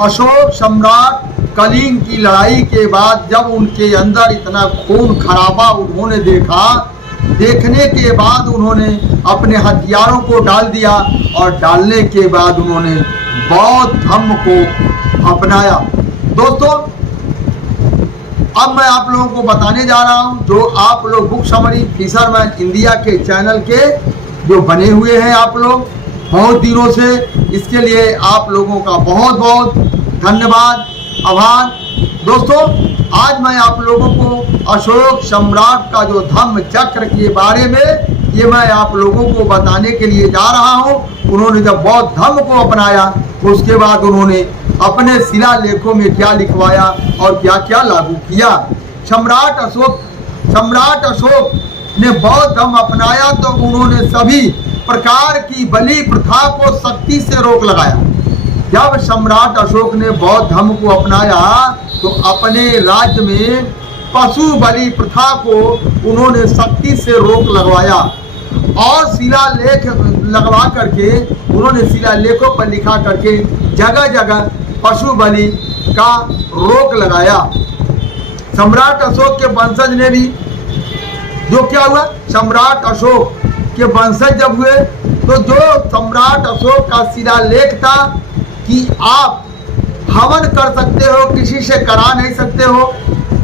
अशोक सम्राट कलिंग की लड़ाई के बाद जब उनके अंदर इतना खून खराबा उन्होंने देखा, देखने के बाद उन्होंने अपने हथियारों को डाल दिया और डालने के बाद उन्होंने बौद्ध धर्म को अपनाया। दोस्तों, अब मैं आप लोगों को बताने जा रहा हूं, जो आप लोग बुक समरी फिशरमैन इंडिया के चैनल के जो बने हुए हैं आप लोग बहुत दिनों से, इसके लिए आप लोगों का बहुत बहुत धन्यवाद, आभार। दोस्तों, आज मैं आप लोगों को अशोक सम्राट का जो धम्म चक्र के बारे में ये मैं आप लोगों को बताने के लिए जा रहा हूं। उन्होंने जब बौद्ध धर्म को अपनाया उसके बाद उन्होंने अपने शिलालेखों में क्या लिखवाया और क्या क्या लागू किया। सम्राट अशोक ने बौद्ध धर्म अपनाया तो उन्होंने सभी प्रकार की बलि प्रथा को सख्ती से रोक लगाया। जब सम्राट अशोक ने बौद्ध धर्म को अपनाया तो अपने राज्य में पशु बलि प्रथा को उन्होंने सख्ती से रोक लगवाया और शिलालेख लगवा करके उन्होंने शिलालेखों पर लिखा करके जगह जगह पशु बलि का रोक लगाया। सम्राट अशोक के वंशज ने भी जो क्या हुआ, सम्राट अशोक के वंशज जब हुए तो जो सम्राट अशोक का शिलालेख था कि आप हवन कर सकते हो, किसी से करा नहीं सकते हो,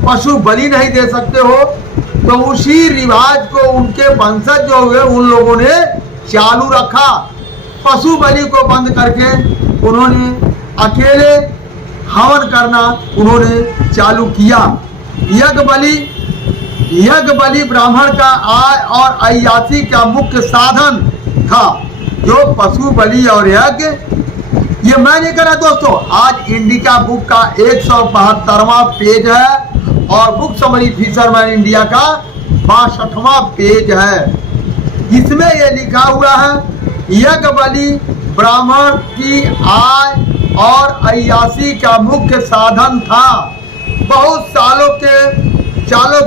पशु बलि नहीं दे सकते हो, तो उसी रिवाज को उनके वंशज जो हुए उन लोगों ने चालू रखा। पशु बलि को बंद करके उन्होंने अकेले हवन करना उन्होंने चालू किया। यज्ञ बलि ब्राह्मण का आय और अय्यासी का मुख्य साधन था। जो पशु बलि और यज्ञ, ये मैं नहीं करा दोस्तों, आज इंडिका बुक का 172वां पेज है और बुक समरी फिशरमैन इंडिया का 62वां पेज है। इसमें ये लिखा हुआ है, यज्ञ बलि ब्राह्मण की आय और अय्यासी का मुख्य साधन था। बहुत सालों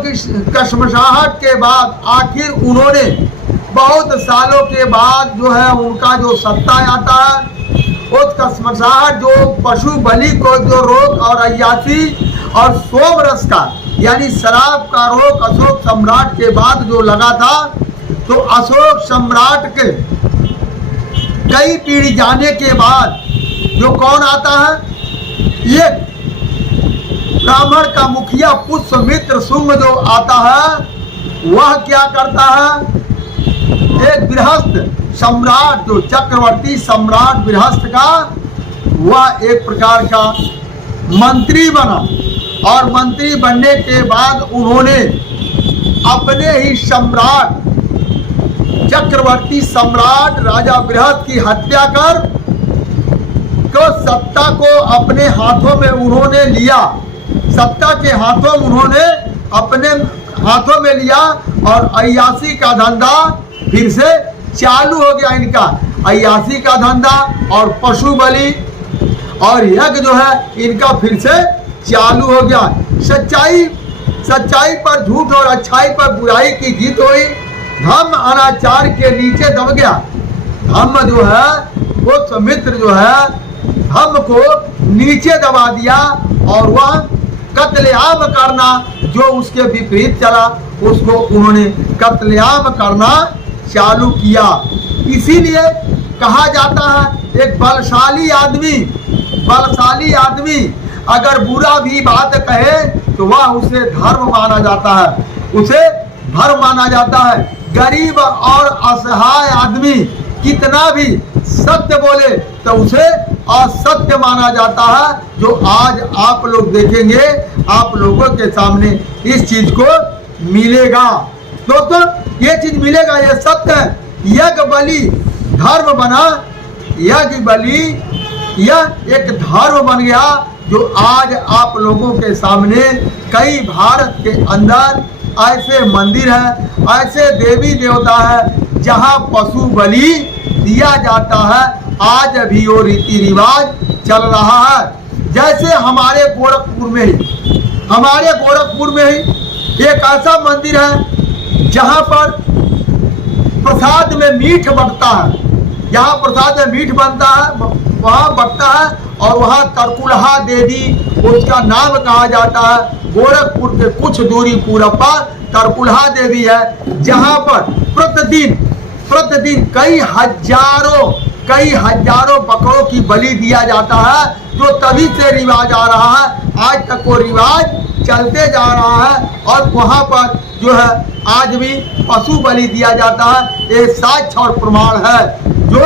की कशमशाहट के बाद आखिर उन्होंने बहुत सालों के बाद जो है उनका जो सत्ता आता है, उस कशमशाहट जो पशु बलि को जो रोक और अय्यासी और सोम रस का यानी शराब का रोक अशोक सम्राट के बाद जो लगा था, तो अशोक सम्राट के कई पीढ़ी जाने के बाद जो कौन आता है, ये ब्राह्मण का मुखिया पुष्यमित्र शुंग जो आता है, वह क्या करता है, एक गृहस्थ सम्राट जो चक्रवर्ती सम्राट गृहस्थ का, वह एक प्रकार का मंत्री बना और मंत्री बनने के बाद उन्होंने अपने ही सम्राट चक्रवर्ती सम्राट राजा बृहस्पति की हत्या कर को सत्ता को अपने हाथों में उन्होंने लिया। सत्ता के हाथों उन्होंने अपने हाथों में लिया और अय्यासी का धंधा फिर से चालू हो गया। इनका अय्यासी का धंधा और पशु बलि और यज्ञ जो है इनका फिर से चालू हो गया। सच्चाई पर झूठ और अच्छाई पर बुराई की जीत हुई। धर्म अनाचार के नीचे दब गया। धर्म जो है वो समित्र जो है धर्म को नीचे दबा दिया और वह कत्लेआम करना जो उसके विपरीत चला उसको उन्होंने कत्लेआम करना चालू किया। इसीलिए कहा जाता है एक बलशाली आदमी अगर बुरा भी बात कहे तो वह उसे धर्म माना जाता है, उसे धर्म माना जाता है। गरीब और असहाय आदमी कितना भी सत्य बोले तो उसे असत्य माना जाता है। जो आज आप लोग देखेंगे, आप लोगों के सामने इस चीज को मिलेगा। दोस्तों, ये चीज मिलेगा, ये सत्य है। यज्ञ बलि धर्म बना, यज्ञ बलि यह एक धर्म बन गया जो आज आप लोगों के सामने कई भारत के अंदर ऐसे मंदिर है, ऐसे देवी देवता है जहां पशु बलि दिया जाता है। आज भी वो रीति रिवाज चल रहा है। जैसे हमारे गोरखपुर में ही एक ऐसा मंदिर है जहां पर प्रसाद में मीठ बनता है। जहां प्रसाद में मीठ बनता है वहाँ बढ़ता है और वहाँ तरकुलहा देवी उसका नाम कहा जाता है। गोरखपुर के कुछ दूरी पूरब पर तरकुलहा देवी है, जहाँ पर प्रतिदिन कई हजारों बकरों की बलि दिया जाता है, जो तभी से रिवाज आ रहा है, आज तक वो रिवाज चलते जा रहा है। और वहाँ पर जो है आज भी पशु बलि दिया जाता है। ये साक्ष्य और प्रमाण है जो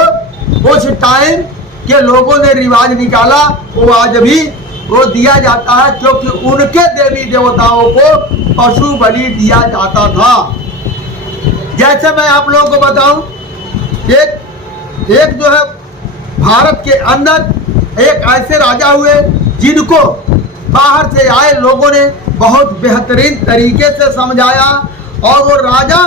उस टाइम के लोगों ने रिवाज निकाला, वो आज भी वो दिया जाता है, क्योंकि उनके देवी देवताओं को पशु बलि दिया जाता था। जैसे मैं आप लोगों को बताऊं, एक जो है भारत के अंदर एक ऐसे राजा हुए जिनको बाहर से आए लोगों ने बहुत बेहतरीन तरीके से समझाया, और वो राजा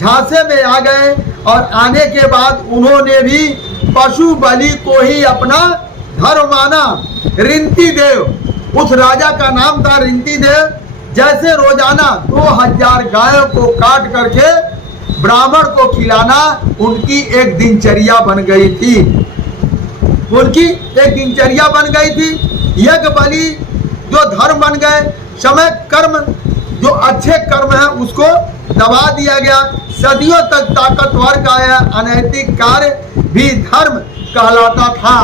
झांसे में आ गए। और आने के बाद उन्होंने भी पशु बलि को ही अपना धर्म माना। रिंती देव, उस राजा का नाम था रिंती देव। जैसे रोजाना 2000 गायों को काट करके ब्राह्मण को खिलाना उनकी एक दिनचर्या बन गई थी, यज्ञ बलि जो धर्म बन गए। समय कर्म जो अच्छे कर्म है उसको दबा दिया गया। सदियों तक ताकतवर का यह अनैतिक कार्य भी धर्म कहलाता था।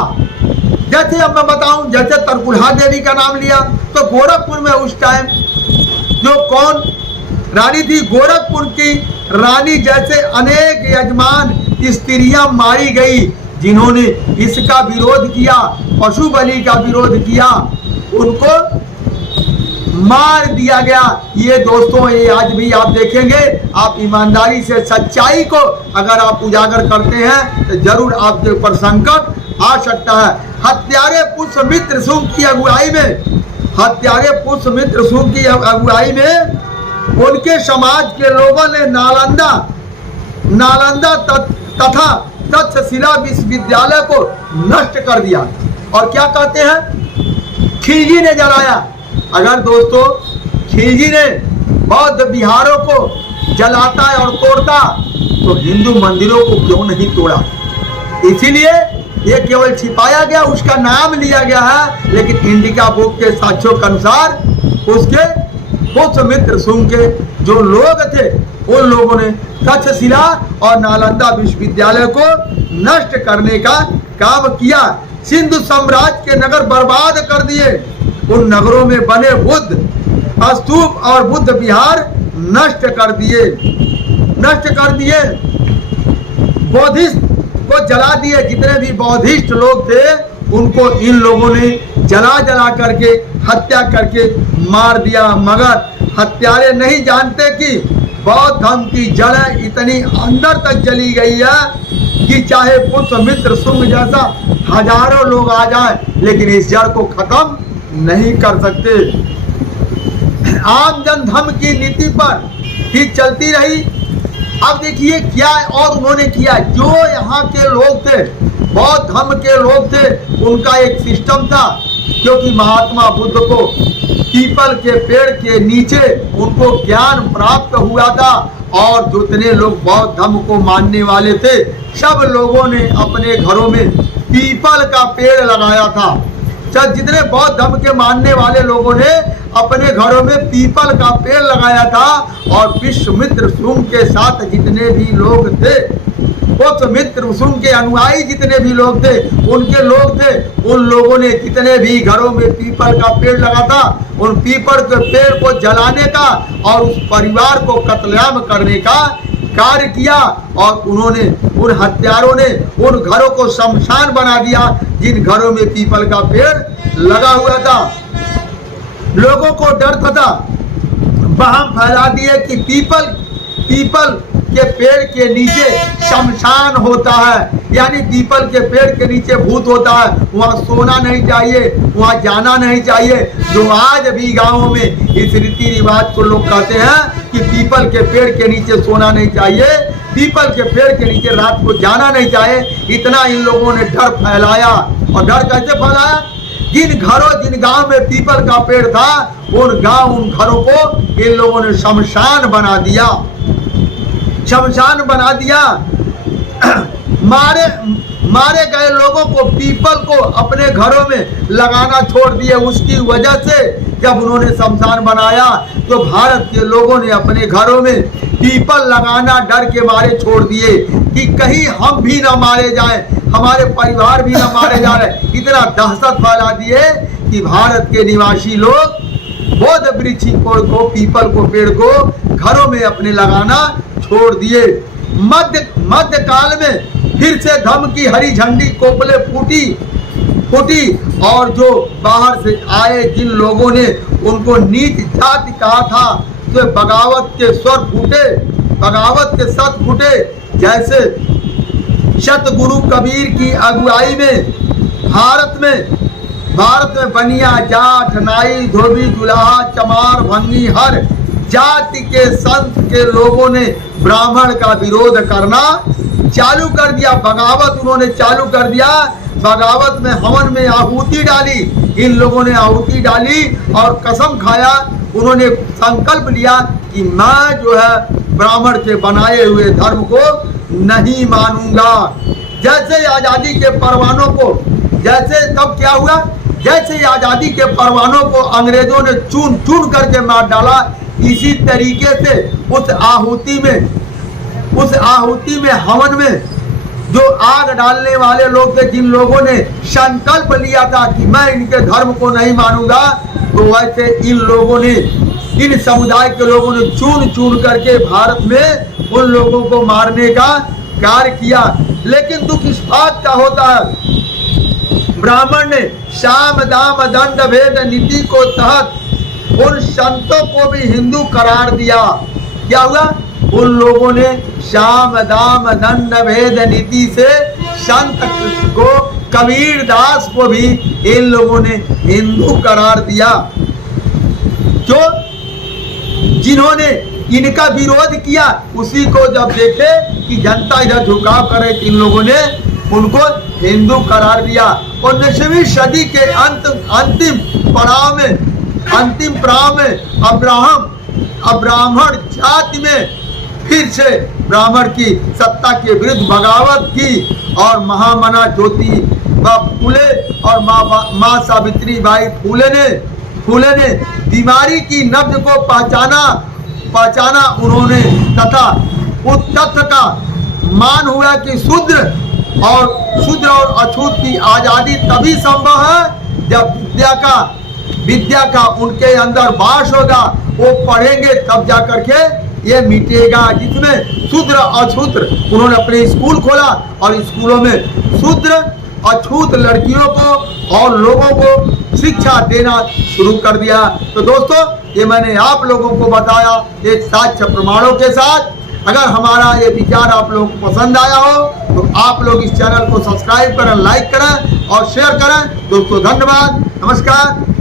जैसे अब मैं बताऊं, जैसे तरकुलहा देवी का नाम लिया तो गोरखपुर में उस टाइम जो कौन रानी थी, गोरखपुर की रानी जैसे अनेक यजमान स्त्रियां मारी गई जिन्होंने इसका विरोध किया, पशु बलि का विरोध किया, उनको मार दिया गया। ये दोस्तों, ये आज भी आप देखेंगे, आप ईमानदारी से सच्चाई को अगर आप उजागर करते हैं तो जरूर आपके ऊपर संकट आ सकता है। हत्यारे पुष्यमित्र शुंग की अगुवाई में उनके समाज के लोगों ने नालंदा तथा तक्षशिला विश्वविद्यालय को नष्ट कर दिया। और क्या कहते हैं, खिलजी ने जलाया। अगर दोस्तों खिलजी ने बौद्ध विहारों को जलाता है और तोड़ता, तो हिंदू मंदिरों को क्यों नहीं तोड़ा? इसीलिए ये केवल छिपाया गया, उसका नाम लिया गया है। लेकिन इंडिका बुक के साक्ष्यों के अनुसार उसके पुष्यमित्र शुंग के जो लोग थे, उन लोगों ने तक्षशिला और नालंदा विश्वविद्यालय को नष्ट करने का काम किया। सिंधु साम्राज्य के नगर बर्बाद कर दिए। उन नगरों में बने बुद्ध स्तूप और बुद्ध विहार नष्ट कर दिए। बौद्धिस्ट को जला दिए। जितने भी बौद्धिस्ट लोग थे उनको इन लोगों ने जला करके हत्या करके मार दिया। मगर हत्यारे नहीं जानते कि बौद्ध धर्म की जड़ इतनी अंदर तक जली गई है कि चाहे पुष्यमित्र शुंग जैसा हजारों लोग आ जाए, लेकिन इस जड़ को खत्म नहीं कर सकते। आम जन धर्म की नीति पर ही चलती रही। अब देखिए क्या और उन्होंने किया। जो यहाँ के लोग थे, बौद्ध धर्म के लोग थे, उनका एक सिस्टम था, क्योंकि महात्मा बुद्ध को पीपल के पेड़ के नीचे उनको ज्ञान प्राप्त हुआ था। और जितने लोग बौद्ध धर्म को मानने वाले थे, सब लोगों ने अपने घरों में पीपल का पेड़ लगाया था। जितने बौद्ध धर्म के मानने वाले लोगों ने अपने घरों में पीपल का पेड़ लगाया था। और विश्वामित्र शुंग के साथ जितने भी लोग थे, पुष्यमित्र शुंग के अनुयायी जितने भी लोग थे, उन लोगों ने जितने भी घरों में पीपल का पेड़ लगा था, उन पीपल के पेड़ को जलाने का और उस परिवार को कत्लेआम करने का कार्य किया। और उन्होंने, उन हत्यारों ने उन घरों को शमशान बना दिया जिन घरों में पीपल का पेड़ लगा हुआ था। लोगों को डर था, वहम फैला दिए कि पीपल के पेड़ के नीचे शमशान होता है, यानी पीपल के पेड़ के नीचे भूत होता है, वहाँ सोना नहीं चाहिए, वहाँ जाना नहीं चाहिए। जो आज भी गांवों में इस रीति रिवाज को लोग कहते हैं कि पीपल के पेड़ के नीचे सोना नहीं चाहिए, पीपल के पेड़ के नीचे रात को जाना नहीं चाहिए। इतना इन लोगों ने डर फैलाया। और डर कैसे फैलाया? जिन गांव में पीपल का पेड़ था, उन घरों को इन लोगों ने शमशान बना दिया। मारे गए लोगों को, पीपल को अपने घरों में लगाना छोड़ दिए। उसकी वजह से जब उन्होंने शमशान बनाया तो भारत के लोगों ने अपने घरों में पीपल लगाना डर के मारे छोड़ दिए कि कहीं हम भी ना मारे जाएं, हमारे परिवार भी ना मारे जा रहे। इतना दहशत फैला दिए कि भारत के निवासी लोग बोध वृक्ष को, पीपल को, पेड़ को घरों में अपने लगाना छोड़ दिए। मध्य काल में फिर से धर्म की हरी झंडी कोपले फूटी और जो बाहर से आए जिन लोगों ने उनको नीच जाति कहा था, तो बगावत के स्वर फूटे, बगावत के सत फूटे। जैसे सतगुरु कबीर की अगुवाई में भारत में बनिया, जाट, नाई, धोबी, जुलाहा, चमार, भंगी, हर जाति के संत के लोगों ने ब्राह्मण का विरोध करना चालू कर दिया। बगावत उन्होंने चालू कर दिया। बगावत में हवन में आहुति डाली, इन लोगों ने आहुति डाली और कसम खाया, उन्होंने संकल्प लिया कि मैं जो है ब्राह्मण के बनाए हुए धर्म को नहीं मानूंगा। जैसे आजादी के परवानों को, जैसे तब क्या हुआ, जैसे आजादी के परवानों को अंग्रेजों ने चून चून करके मार डाला, इसी तरीके से उस आहुति में हवन में जो आग डालने वाले लोग थे, जिन लोगों ने संकल्प लिया था कि मैं इनके धर्म को नहीं मानूंगा, तो वैसे इन लोगों ने, इन समुदाय के लोगों ने चून चून करके भारत में उन लोगों को मारने का कार्य किया। लेकिन दुख इस बात का होता है, ब्राह्मण ने साम दाम दंड भेद नीति को तहत उन संतों को भी हिंदू करार दिया। क्या हुआ, उन लोगों ने साम दाम दंड भेद नीति से संत को, कबीर दास को भी इन लोगों ने हिंदू करार दिया। जो जिन्होंने इनका विरोध किया, उसी को जब देखे कि जनता इधर झुकाव कर रही थी, इन लोगों ने उनको हिंदू करार दिया। और 19वीं सदी के अंतिम पड़ाव में अब्राह्मण जाति में फिर से ब्राह्मण की सत्ता के विरुद्ध बगावत की और महामना ज्योति फूले और माँ सावित्री बाई फूले ने बीमारी की नब्ज को पहचाना उन्होंने, तथा उस तथ्य का मान हुआ कि शूद्र और अछूत की आजादी तभी संभव है जब विद्या का उनके अंदर वास होगा। वो पढ़ेंगे तब जा करके ये मिटेगा। जिसमें शूद्र अछूत, उन्होंने अपने स्कूल खोला और स्कूलों में शूद्र अछूत लड़कियों को और लोगों को शिक्षा देना शुरू कर दिया। तो दोस्तों, ये मैंने आप लोगों को बताया एक साक्ष्य प्रमाणों के साथ। अगर हमारा ये विचार आप लोगों को पसंद आया हो तो आप लोग इस चैनल को सब्सक्राइब करें, लाइक करें और शेयर करें। दोस्तों धन्यवाद, नमस्कार।